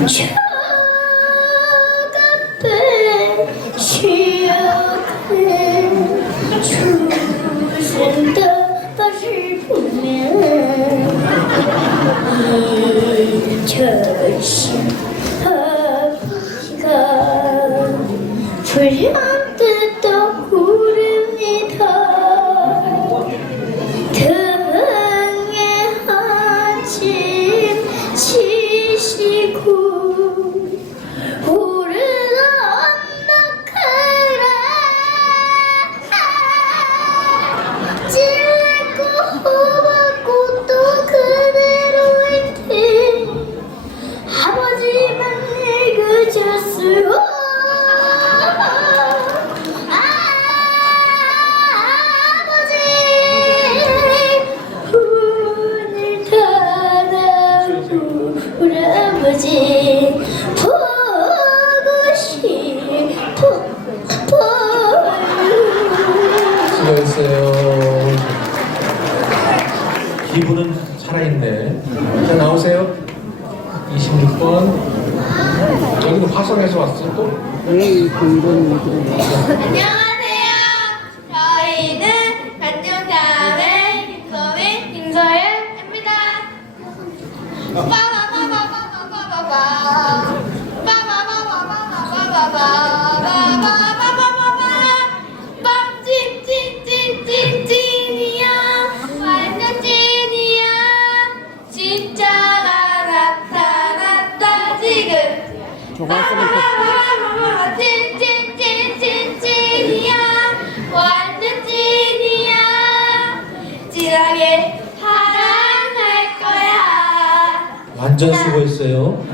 전신 허기가 불려 수고했어요. 기분은 살아있네. 자, 나오세요. 26번. 여기도 화성에서 왔어, 또? 네, 공부는 안녕하세요. 저희는 반정자의 김소민, 김서연입니다. 빠바바바바바바바바. 빠바바바바바바바바. 하하하하 찐찐찐찐찐이야 완전 찐이야 진하게 사랑할 거야 완전 수고했어요.